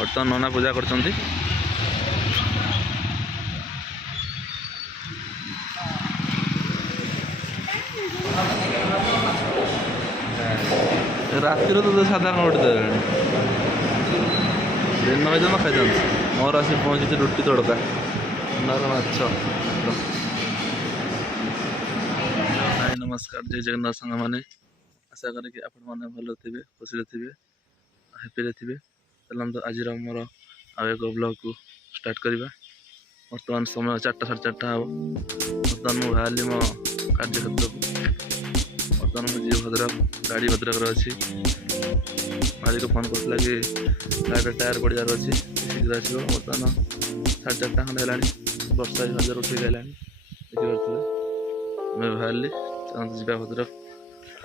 बर्तमान नना पूजा कर रातिर तो साधा कौन उठी दिन दिन खाई मोर आस पहुँची रुटी तड़का माछ। हाय नमस्कार, जय जगन्नाथ सांग मैंने आशा करें कि आपण मैंने भल थे, खुशी थे, हैप्पी थे। चलते आज मोर आउ एक ब्लॉग को स्टार्ट करवा। बर्तमान समय 4टा 4:30 हम। बर्तमान मुझे बाहरी मो कार्यक्षेत्र को। बर्तमान मुझे भद्रक गाड़ी भद्रक अच्छी मालिक फोन करता कि गाड़ी टायर पड़ार अच्छी शीघ्र आस। बर्तमान 4:30 खंड है, वर्षा हजार उठे गलानी देखिए। मैं बाहरी चलते जा भद्रक।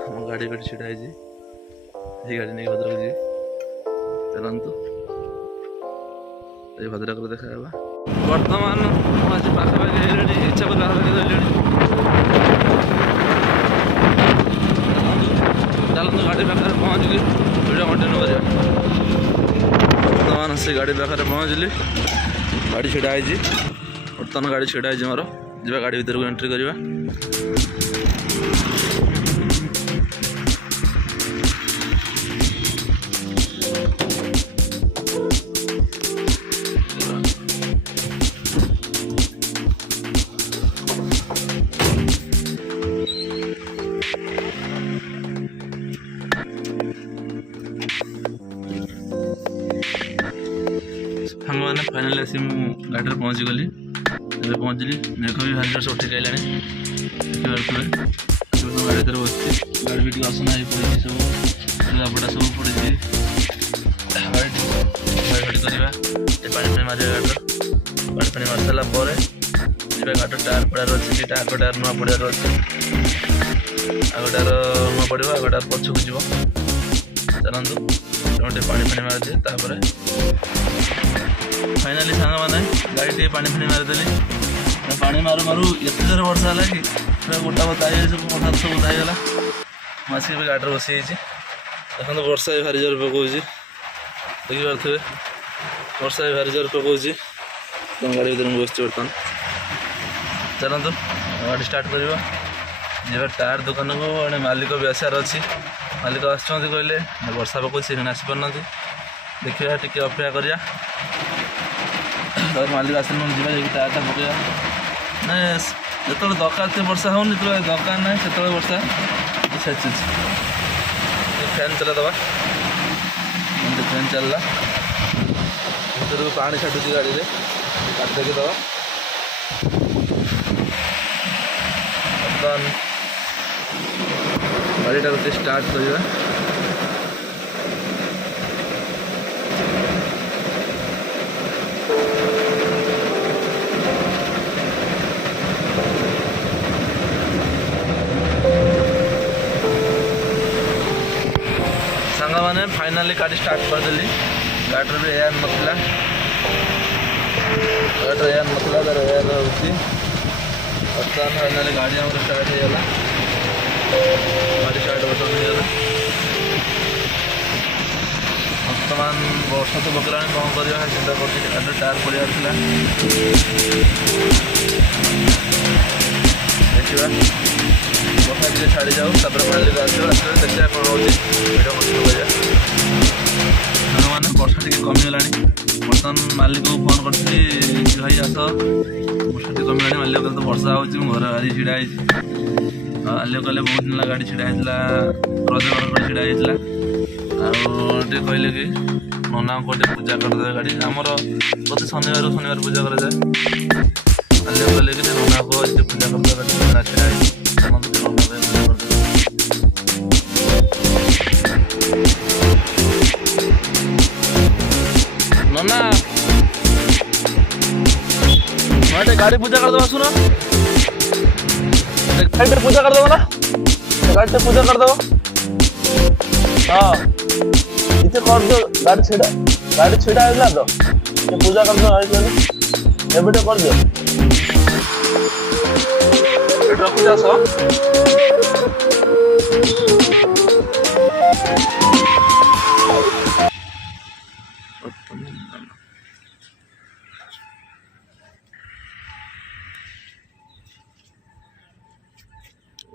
मो गाड़ी गाड़ी छिड़ा है, गाड़ी नहीं भद्रक जी। चलतु ये भद्रक देखा। बर्तमान आज पाखापाखि इच्छा कर चलते गाड़ी पाखे पहुँचली वीडियो कंटिन्यू कर। बर्तमान से गाड़ी पाखे पहुँचली, गाड़ी छिड़ा है। बर्तमान गाड़ी छिड़ा है मोर, जा गाड़ी भर को एंट्री करवा। सांग मैंने फाइनाली आसी गाड़ी में पहुँची गली। पहुँचली मेघ भी भारी जोर से उठे गला देखिए। गाड़ी तरह बस गाड़ी भी असना पड़ी सब लुगापटा सब पड़ी गाड़ी करवा। पानी मार गाड़ी पानी मार सारा गाड़ी टायर पड़ार अच्छे आग टायर नुआ पड़ार अच्छे। आग टायर नुआ पड़ा आग टायर पछक जीव। चलतु पानी फानी मार दिए। फाइनाली सांग मैंने गाड़ी टे पानी फानी मारिदेली। पानी मारू मारू एत जोर वर्षा है कि गोटा बता सब कथा सब उदागला। मसिक भी गाड़ी बसी देखो। वर्षा भी भारी जोर पकाऊँ देखिपे। वर्षा भी भारी जोर पकाऊँ। गाड़ी भर बस बर्तमान। चलतु गाड़ी स्टार्ट करवा। टायर दुकान को मालिक भी आसार अच्छी। मालिक आसुँच कहले वर्षा पकाऊ से आसीपार देखा टी अपेक्षा करा। मालिक आस टायरटा पकड़ा ना जो दरकार थे वर्षा हो दरकार ना से वर्षा छेचुच। फैन चला दबा फैन चलला भर को पानी छाटुची गाड़ी में काट दबा। बर्तमान गाड़ीटा को स्टार्ट करवा। सांग मैंने फाइनाली गाड़ी स्टार्ट करदेली। गाड़ी भी एयर नसला, गाड़ी एयर नसला तार एयर होती। बर्तमान फाइनाली गाड़ी आम स्टार्ट होगा। गाड़ी स्टार्ट बटन होगा। बर्तमान वर्षा तो पकड़ा कौन करवा चिंता कर। गाड़ी टायर पड़ार था देखा। बर्षा टे छाड़ी जाऊ मालिक आस देखा कौन रोचे वीडियो कंटिन्यू कर। मैंने वर्षा टे कमिगला। बर्तमान मालिक को फोन करी भाई आस वर्षा टे कमिगला। मालिक कहते वर्षा हो घर बाहरी छिड़ा है। मालिक कहले बहुत दिन गाड़ी छिड़ा होता रज घर छिड़ा होता कहले कि नना को पूजा करदे गाड़ी आमर प्रति शनिवार शनिवार पूजा कर जाए। मालिक कहले कि नना को पूजा करदे गाड़ी छिड़ा नना मैं गाड़ी पूजा कर दो। सुनो गाड़ी पूजा कर दो ना, गाड़ी पूजा कर दो। हाँ इतने कर दो। गाड़ी छिड़ा है तो पूजा कर दो। एबटे कर दो रखी जास।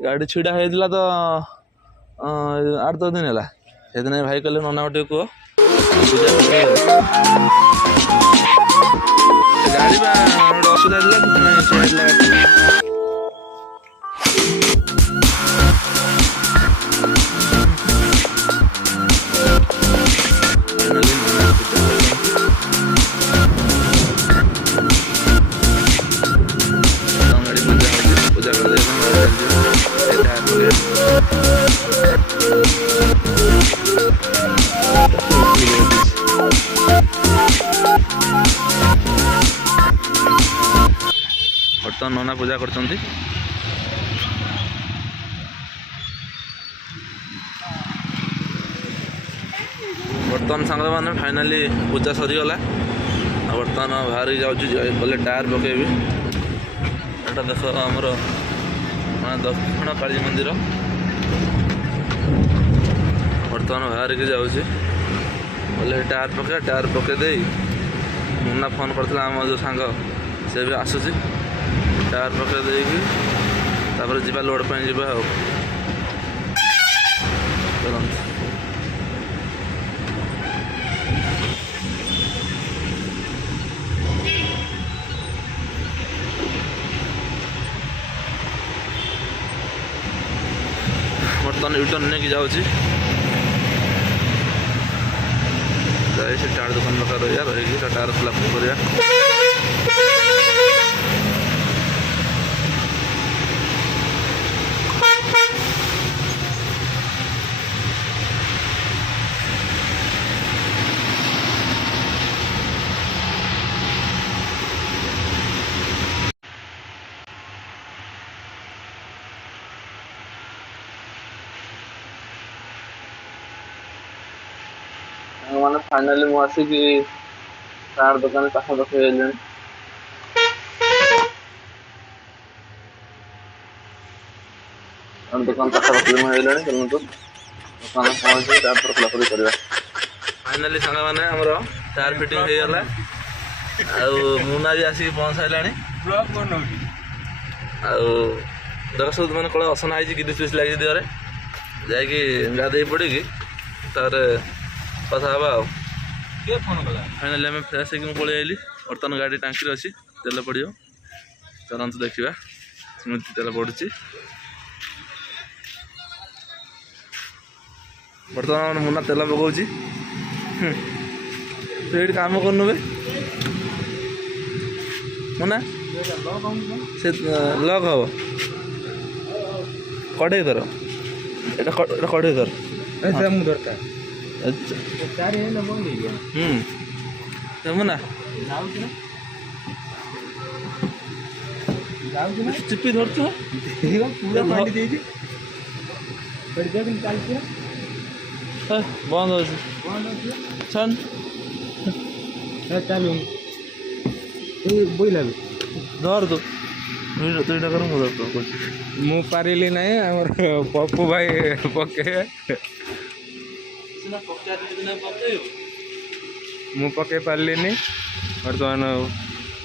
गाड़ी छिड़ा होता तो 8-10 दिन है से दिन भाई कहले नना गोटे कह गाड़ी गोटे असुविधा पूजा कर बर्तमान नना पूजा कर बर्तमान सांग मैंने फाइनाली पूजा सरीगला बर्तमान बाहर जाऊँ टायर पकेबी एटा देख आमर दक्षिण काली मंदिर बर्तमान बाहर के जाऊँगी बोले टायर पके दे मुन्ना फोन करता आम जो सांग से भी आसूसी टायर पके देकी जी लोड पर जी बर्तमान यूटर्न नहीं जाऊँगी से टायर दुकान पाखे रही टायर खिलाफ करा मैंने फाइनाली मुझे आसिक टायर दुकान पाखापाखि दुकान पाखापाखि चलते दुकान पहुँचे खोलाखोली करवा फाइनाली सांग मैंने आमर टायर फिटिंग हो गला मुना भी आसिक पहुँच सारा देख सब मैंने कल असना है कि पिस लगी देहरे जाकि गाधे पड़ी तार कथा हाँ फाइनाली आम फ्रेश हो पलि आइली बर्तमान गाड़ी टांकी अच्छी तेल पड़ो चलते देखा स्मृति तेल पड़ुची बर्तमान मुन्ना तेल पकाऊँ तू ये कम करनु बे मुन्ना से लक हम कड़े कर कड़े कर दरकार मुन्ना चिपी धर बंद हो चालू बोला धर तू दुईटा कर मु पारिली ना पप्पू भाई पके मु पके पार्ली बर्तमान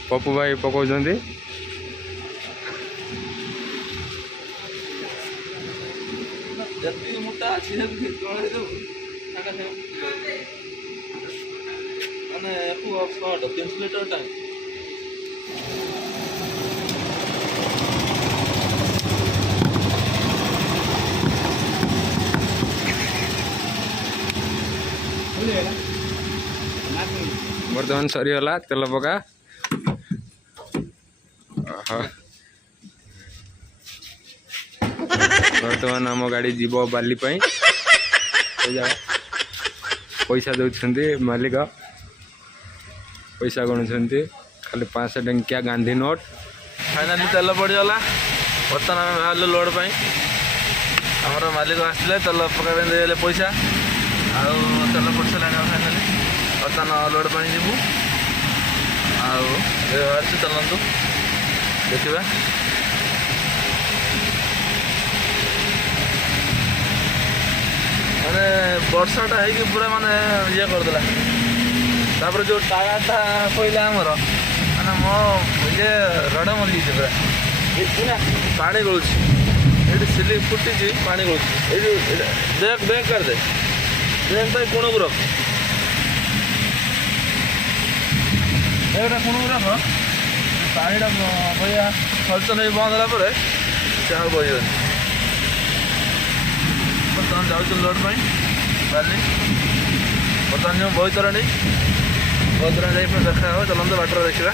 पप्पू भाई पकाउं मोटा अच्छी 300 लीटर टाइम बर्तमान सरीगला तेल पका बर्तमान आम गाड़ी जीव बाली पैसा दौरान मालिक पैसा गणुंट खाली 500 टंकिया गांधी नोट फाइनाली तेल पड़गला बर्तमान आम बाहर लोड पर आमर मालिक आसले तेल पकाई देले पैसा आउ तेल पड़ सारा फाइनाली बर्तमान लोड पर जीवु आसु चलतु देखा माने वर्षाटा है पूरा माने ये करदेला तापर जो टायरटा पहले आमर माने मो ये रड़ मरी पूरा पानी गलुच ये सिली फुटी पानी गलुची ब्रेक ब्रेक कर दे ब्रेक तो कोण को रख ब्रेकटा कोण को रख पानीटा भैया खर्च नहीं बंद होला से और बही बर्तमान जाऊँ लोड पर बाली बर्तमान जो बैतरणी जाइए देखा हो चलते बाटर देखा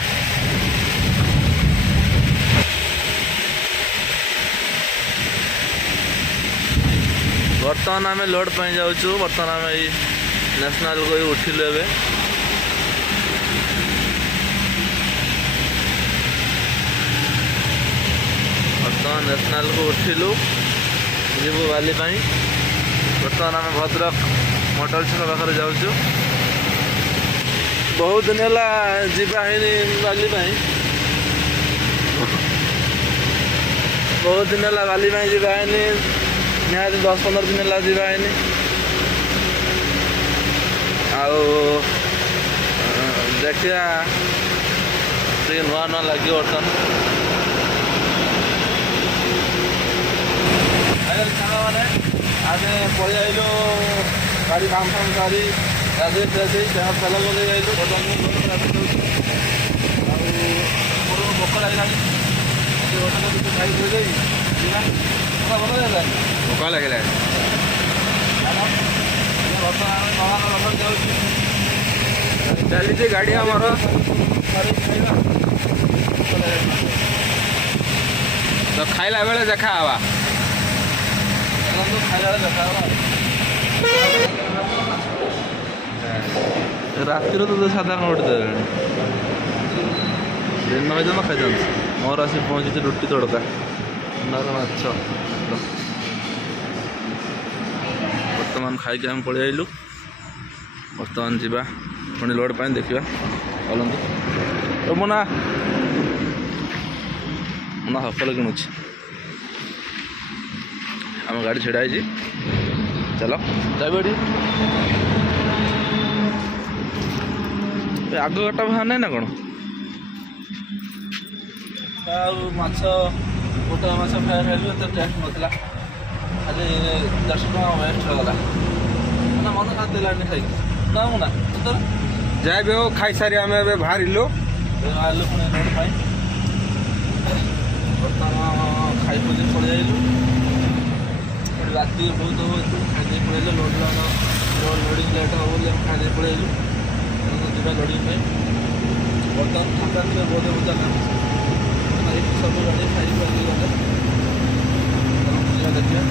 बर्तमान आम लोड पर जाऊँ बर्तमान आम ये नेशनल को उठिलु ए बर्तमान नेशनल को उठिलु जीवु बाली बर्तमान आम भद्रक मोटर छक पाखे जाऊँ बहुत दिन है जीवानी बाली बहुत दिन है बाली जीवानी निहाती 10-15 दिन है जीवानी देखिया नुआ नुआ लगे बर्तमान मैंने आगे पलि आइलु गाड़ी काम फाम गाड़ी गाधे गाधे जहाँ तेल लगे आइलु भोक लगे भोक लगे चली गाड़ी आमर तो खाइला बेले देखा हवा रातिर तो साधा कौन उठी दिन खाई खाई मोर आस पहुँची रुटी तड़का माछ बर्तमान खाई आम पलि आइलु बर्तमान जावा पुणी लोड पाई देखा चलते मुना मुना हफल किणुची आम गाड़ी छिड़ा चलो जाइए आग गटा बाहर ना कौन माछ गोटे माछ फ्राए खाइलु तो टेस्ट नाला खाली 10 टका वेस्ट होगा ना मन खाते खाई ना मुना तो जाए खाई सारी आम बाहर बाहर पुणी रोड पाई बर्तमान खाई पूजी पलि आइलु राति बहुत खाई पलैलु लोडिंग लेट हो खाई पलैलु जीवा लोडिंग बर्तमान फाँका थे बहुत बुझा सब गाड़ी खाई गले देखिए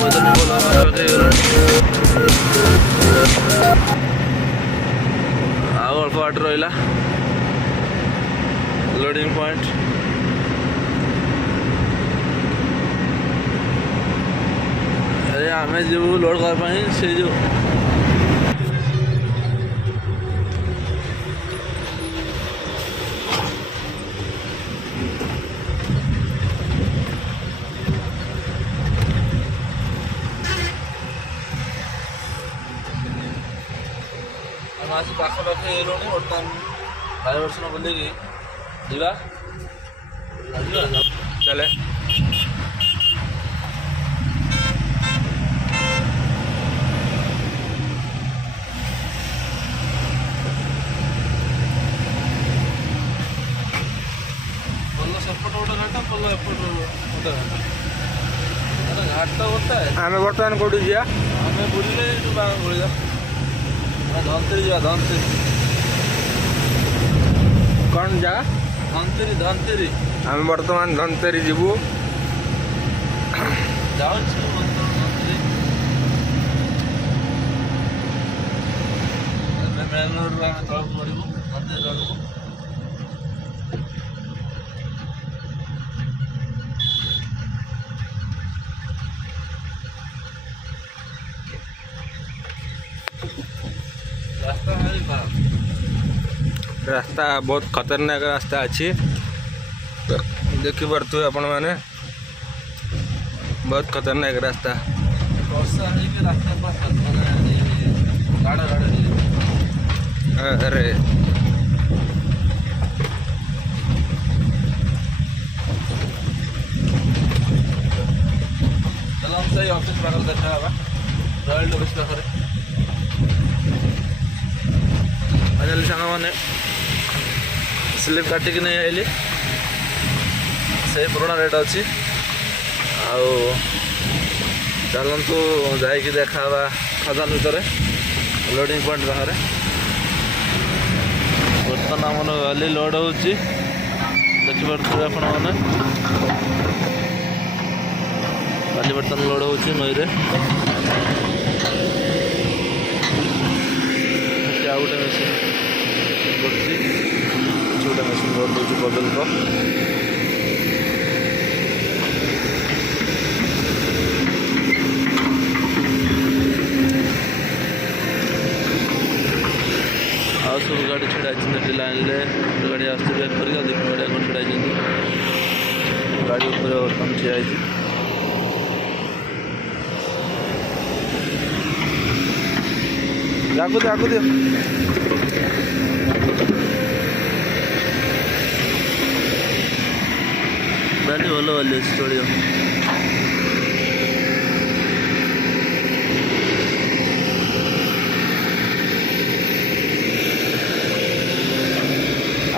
ବୈତରଣୀ ପୋଲ ପାଖାପାଖି ହେଇଗଲାଣି। ଆଉ ଅଳ୍ପ ବାଟ ରହିଲା ଲୋଡ଼ିଂ ପଏଣ୍ଟ। ଆମେ ଯିବୁ ଲୋଡ଼ କରିବା ପାଇଁ ସେଇ ଯେଉଁ ଆମେ ଆସି ପାଖାପାଖି ହେଇଗଲୁଣି। ବର୍ତ୍ତମାନ ଡାଇଭର୍ସନ ବୁଲିକି ଯିବା ଚାଲେ। ପୋଲ ସେପଟ ଗୋଟେ ଘାଟ, ପୋଲ ଏପଟ ଗୋଟେ ଘାଟ। ଘାଟ ଗୋଟେ ଆମେ ବର୍ତ୍ତମାନ କୋଉଠି ଯିବା? ଆମେ ବୁଲିଲେ ଏଇଠୁ ବାଘ ବୁଲିବା। ଧନତେରୀ ଯିବା। ଧନତେରୀ କ'ଣ ଯା? ଧନତେରୀ ଆମେ ବର୍ତ୍ତମାନ ଧନତେରୀ ଯିବୁ। ଯାଉଛି ଧନତେରୀ। ଏବେ ମେନ୍ ରୋଡ଼ରୁ ଆମେ ତଳକୁ ପଡ଼ିବୁ ଧନତେରୀ ରୋଡ଼କୁ। ରାସ୍ତା ଭାରି ଖରାପ। ରାସ୍ତା ବହୁତ ଖତରନାକ ରାସ୍ତା ଅଛି, ଦେଖିପାରୁଥିବେ ଆପଣମାନେ। ବହୁତ ଖତରନାକ ରାସ୍ତା। ବର୍ଷା ହେଇକି ରାସ୍ତା ମାନେ ଗାଡ଼ ଗାଡ଼ ହେଇଯାଇଛି। ଆରେ ଚାଲ ଆମେ ସେଇ ଅଫିସ୍ ପାଖରେ ଦେଖା ହେବା, ରୟାଲ ଅଫିସ୍ ପାଖରେ। ଫାଇନାଲି ସାଙ୍ଗମାନେ ସ୍ଲିପ୍ କାଟିକି ନେଇ ଆଇଲି। ସେଇ ପୁରୁଣା ରେଟ୍ ଅଛି। ଆଉ ଚାଲନ୍ତୁ ଯାଇକି ଦେଖା ହେବା ଖଦାନ ଭିତରେ, ଲୋଡ଼ିଂ ପଏଣ୍ଟ ବାହାରେ। ବର୍ତ୍ତମାନ ଆମର ଗାଲି ଲୋଡ଼ ହେଉଛି, ଦେଖିପାରୁଥିବେ ଆପଣମାନେ। ଗାଲି ବର୍ତ୍ତମାନ ଲୋଡ଼ ହେଉଛି ନଈରେ। ଆଉ ଗୋଟେ ମେସିନ୍ କରୁଛି, ଗୋଟେ ମେସିନ୍ ଲୋଡ଼ ଦେଉଛି ବଦଲକ। ଆଉ ସବୁ ଗାଡ଼ି ଛିଡ଼ା ହେଇଛନ୍ତି ଏଠି ଲାଇନ୍ରେ। ଗୋଟେ ଗାଡ଼ି ଆସୁଛି ବ୍ୟାକ୍ କରିକି, ଆଉ ଦୁଇ ଗାଡ଼ି ଆଗ ଛିଡ଼ା ହେଇଛନ୍ତି। ଗାଡ଼ି ଉପରେ ବର୍ତ୍ତମାନ ଠିଆ ହେଇଛି। ଆଗକୁ ଦିଅ ଗାଡ଼ି ଭଲ ଗାଲି ଅଛି, ଚଳିବ।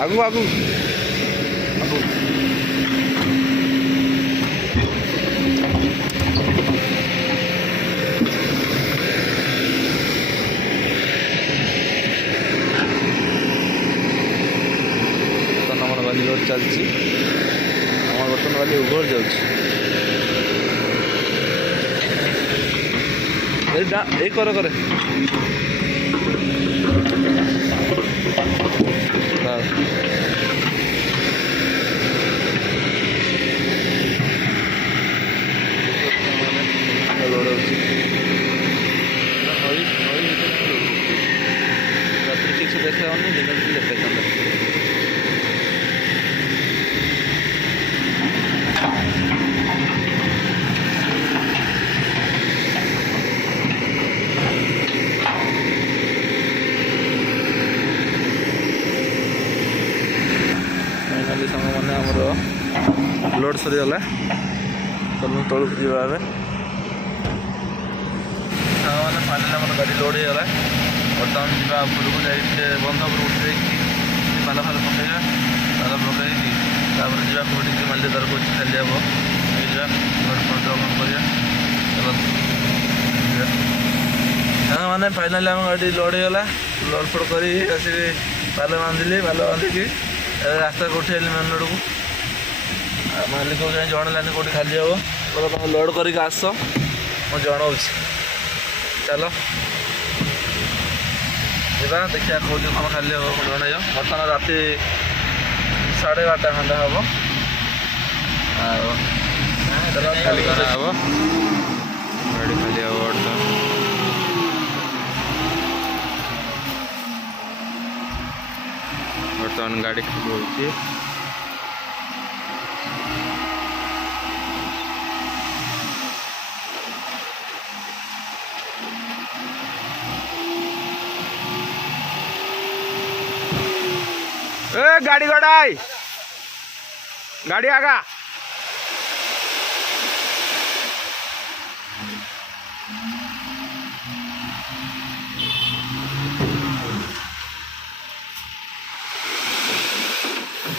ଆଗକୁ ଆମର ଗାଡ଼ି ଲୋଡ଼ ଚାଲିଛି। ଆମର ବର୍ତ୍ତମାନ ଗାଡ଼ି ଉଭର ଯାଉଛି। ଏଇ କରେ ଲୋଡ଼ ହେଉଛି। ରାତିରେ ଠିକ୍ ସେ ଦେଖା ହେଉନି, ଦିନରେ ଟିକେ ଦେଖାଇଥାନ୍ତା। ଫାଇନାଲି ସାଙ୍ଗମାନେ ଆମର ଲୋଡ଼ ସରିଗଲା। ତଳକୁ ଯିବା ଏବେ। ସାଙ୍ଗମାନେ ଫାଇନାଲି ଆମର ଗାଡ଼ି ଲୋଡ଼ ହେଇଗଲା। ବର୍ତ୍ତମାନ ଯିବା ଉପରକୁ, ଯାଇକି ବନ୍ଧ ଉପରକୁ ଉଠେଇକି ପାଲ ପକାଇବା। ପାଲ ପକାଇକି ତାପରେ ଯିବା କୋଉଠିକି ମାଲିକ ତାର କହୁଛି ଖାଲି ହେବ, ଯିବା କ'ଣ କରିବା। ସାଙ୍ଗମାନେ ଫାଇନାଲି ଆମ ଗାଡ଼ି ଲୋଡ଼ ହେଇଗଲା। ଲୋଡ଼ ଫୋଡ଼ କରି ଆସିକି ପାଲ ବାନ୍ଧିଲି। ପାଲ ବାନ୍ଧିକି ରାସ୍ତାକୁ ଉଠେଇଲି ମେନ୍ ରୋଡ଼କୁ। ମାଲିକକୁ ଯାଇ ଜଣେଇଲାନି କେଉଁଠି ଖାଲି ହେବ, ତମେ ଲୋଡ଼ କରିକି ଆସ। ମୁଁ ଜଣାଉଛି। ଚାଲ ଯିବା ଦେଖିବା କେଉଁଦିନ କ'ଣ ଖାଲି ହେବ ମୁଁ ଜଣାଇବ। ବର୍ତ୍ତମାନ ରାତି 12:30 ଖଣ୍ଡେ ହେବ। ଆଉ ଖାଲି କରାହବ ଗାଡ଼ି ଖାଲି ହେବ ବର୍ତ୍ତମାନ ଗାଡ଼ି ଖାଲି ହେଉଛି। ए गाड़ी गड़ाई गाड़ी आगा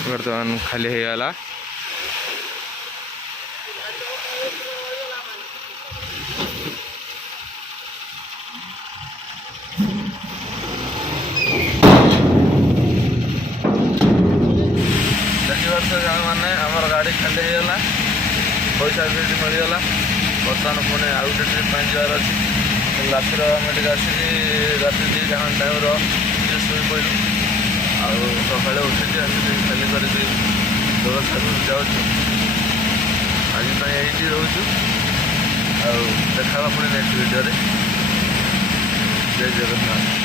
बर्तमान खाली होगा। देखिए मैंने आमर गाड़ी खाली होगा, पैसा भी मिलगला। बर्तमान पुणी आउ गोटे ट्रिप जावार अच्छी। रातिर आम टे आसिक राति 2 टाइम शुई पड़ू। ଆଉ ସକାଳେ ଉଠିକି ଆସିକି ଖାଲି କରିକି ବ୍ୟବସ୍ଥାକୁ ଯାଉଛୁ। ଆଜି ପାଇଁ ଏଇଠି ରହୁଛୁ। ଆଉ ଦେଖା ହେବା ପୁଣି ନେକ୍ସଟ ଭିଡ଼ିଓରେ। ଜୟ ଜଗନ୍ନାଥ।